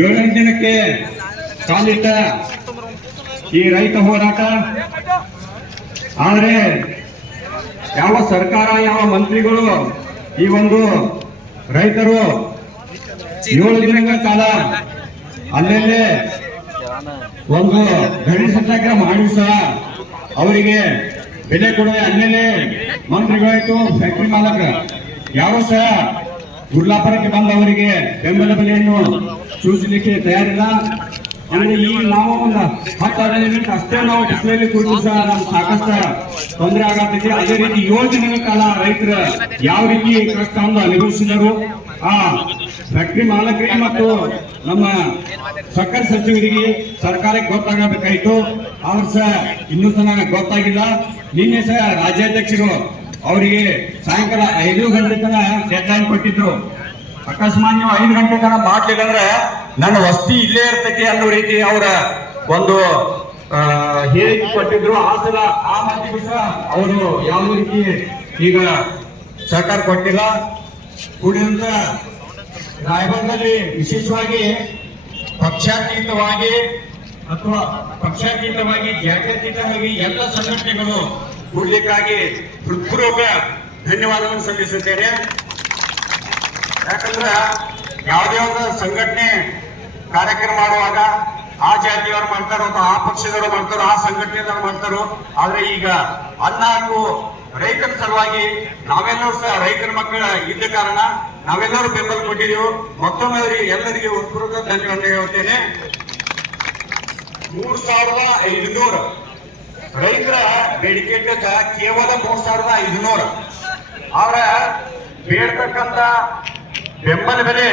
7ನೇ ದಿನಕ್ಕೆ ಕಾಲಿಟ್ಟ ಈ ರೈತ ಹೋರಾಟ. ಆದರೆ ಯಾವ ಸರ್ಕಾರ, ಯಾವ ಮಂತ್ರಿಗಳು ಈ ಒಂದು ರೈತರು 7 ದಿನಗಳ ಕಾಲ ಅಲ್ಲಲ್ಲೇ ಒಂದು ಗಡಿ ಸತ್ಯಾಗ್ರಹ ಮಾಡಿ ಸಹ ಅವರಿಗೆ ಬೆಲೆ ಕೊಡುವ ಅಲ್ಲಲ್ಲೇ ಮಂತ್ರಿಗಳಾಯ್ತು, ಫ್ಯಾಕ್ಟರಿ ಮಾಲಕ ಯಾರು ಸಹ ಗುರ್ಲಾಪುರಕ್ಕೆ ಬಂದ ಅವರಿಗೆ ಬೆಂಬಲ ಬೆಲೆಯನ್ನು ಸೂಚಿಸಲಿಕ್ಕೆ ತಯಾರಿಲ್ಲ. ಅಂದ್ರೆ ಈಗ ನಾವು ಒಂದು 10-15 ಮಿನಿಟ್ ಅಷ್ಟೇ ನಾವು ಬಿಸಿಲಲ್ಲಿ ಕೂತು ಸಹ ನಮ್ಗೆ ಸಾಕಷ್ಟು ತೊಂದರೆ ಆಗತೈತಿ. ಅದೇ ರೀತಿ 7 ದಿನಗಳ ಕಾಲ ರೈತರ ಯಾವ ರೀತಿ ಕಷ್ಟವನ್ನು ಅನುಭವಿಸಿದರು ಆ ಫ್ಯಾಕ್ಟರಿ ಮಾಲಕರಿಗೆ ಮತ್ತು ನಮ್ಮ ಸಕ್ಕರೆ ಸಚಿವರಿಗೆ ಸರ್ಕಾರಕ್ಕೆ ಗೊತ್ತಾಗಬೇಕಾಯಿತು. ಅವ್ರು ಸಹ ಇನ್ನೂ ಸಹ ಗೊತ್ತಾಗಿಲ್ಲ. ನಿನ್ನೆ ಸಹ ರಾಜ್ಯಾಧ್ಯಕ್ಷರು ಅವರಿಗೆ ಸಾಯಂಕಾಲ 5 ಗಂಟೆ ತನಕ ಡೆಡ್ಲೈನ್ ಕೊಟ್ಟಿದ್ರು. ಅಕಸ್ಮಾತ್ ನೀವು 5 ಗಂಟೆ ತನಕ ಮಾಡ್ಲಿಲ್ಲ ಅಂದ್ರೆ ನನ್ನ ವಸ್ತಿ ಇಲ್ಲೇ ಇರ್ತೈತಿ ಅನ್ನೋ ರೀತಿ ಅವರ ಒಂದು ಹೇಳಿಕೆ ಕೊಟ್ಟಿದ್ರು. ಆ ಸಲ ಆ ಮಾತಿಗೂ ಸಹ ಅವರು ಯಾವ ರೀತಿ ಈಗ ಸರ್ಕಾರ ಕೊಟ್ಟಿಲ್ಲ. ಕೂಡಿದಂತ ರಾಯಬಾಗದಲ್ಲಿ ವಿಶೇಷವಾಗಿ ಪಕ್ಷಾತೀತವಾಗಿ ಅಥವಾ ಪಕ್ಷಾತೀತವಾಗಿ ಜಾತ್ಯತೀತವಾಗಿ ಎಲ್ಲ ಸಂಘಟನೆಗಳು ಕೂಡಲಿಕ್ಕಾಗಿ ಹೃತ್ಪೂರ್ವಕ ಧನ್ಯವಾದವನ್ನು ಸಲ್ಲಿಸುತ್ತೇನೆ. ಯಾಕಂದ್ರೆ ಯಾವುದೇ ಒಂದು ಸಂಘಟನೆ ಕಾರ್ಯಕ್ರಮ ಮಾಡುವಾಗ ಆ ಜಾತಿಯವರು ಮಾಡ್ತಾರೋ ಅಥವಾ ಆ ಪಕ್ಷದವರು ಮಾಡ್ತಾರೋ, ಆ ಸಂಘಟನೆದವರು ಮಾಡ್ತಾರೋ. ಆದ್ರೆ ಈಗ ಅನ್ನ ಹಾಗೂ ರೈತರ ಸಲುವಾಗಿ ನಾವೆಲ್ಲರೂ ಸಹ ರೈತರ ಮಕ್ಕಳ ಇದ್ದ ಕಾರಣ ನಾವೆಲ್ಲರೂ ಬೆಂಬಲ ಕೊಟ್ಟಿದ್ದೀವಿ. ಮತ್ತೊಮ್ಮೆ ಅವರಿಗೆ ಎಲ್ಲರಿಗೆ ಹೃತ್ಪೂರ್ವಕ ಧನ್ಯವಾದ ಹೇಳ್ತೇನೆ. 3500 ರೈತರ ಬೇಡಿಕೆ ಇಟ್ಟದ ಕೇವಲ 3500. ಅವರ ಬೇಡ್ತಕ್ಕಂತ ಬೆಂಬಲ ಬೆಲೆ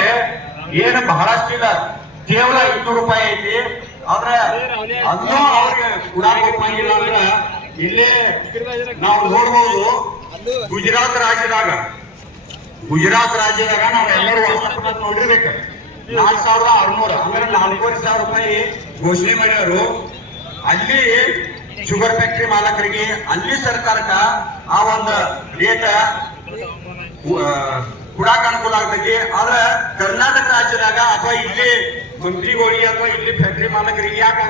ಏನು ಬಹಳಷ್ಟಿಲ್ಲ, ಕೇವಲ 200 ರೂಪಾಯಿ ಐತಿ. ಆದ್ರೆ ಅದನ್ನು ಅವ್ರಿಗೆ ಕೊಡಾಕಿಲ್ಲ ಅಂದ್ರ ಇಲ್ಲೇ ನಾವು ನೋಡ್ಬೋದು. ಗುಜರಾತ್ ರಾಜ್ಯದಾಗ ನಾವೆಲ್ಲರೂ ವಾಟ್ಸಪ್ ನೋಡಿರ್ಬೇಕು. 4600 ಅಂದ್ರೆ 4500 ರೂಪಾಯಿ ಘೋಷಣೆ ಮಾಡ್ಯಾರು. ಅಲ್ಲಿ ಶುಗರ್ ಫ್ಯಾಕ್ಟರಿ ಮಾಲಕರಿಗೆ ಅಲ್ಲಿ ಸರ್ಕಾರಕ್ಕ ಆ ಒಂದು ರೇಟ್ ಕೊಡಾಕ ಅನುಕೂಲ ಆಗ್ತೈತಿ. ಆದ್ರೆ ಕರ್ನಾಟಕ ರಾಜ್ಯದಾಗ ಅಥವಾ ಇಲ್ಲಿ ಮಂತ್ರಿಗಳಿಗೆ ಅಥವಾ ಇಲ್ಲಿ ಫ್ಯಾಕ್ಟರಿ ಮಾಲಕರಿಗೆ ಯಾಕೆ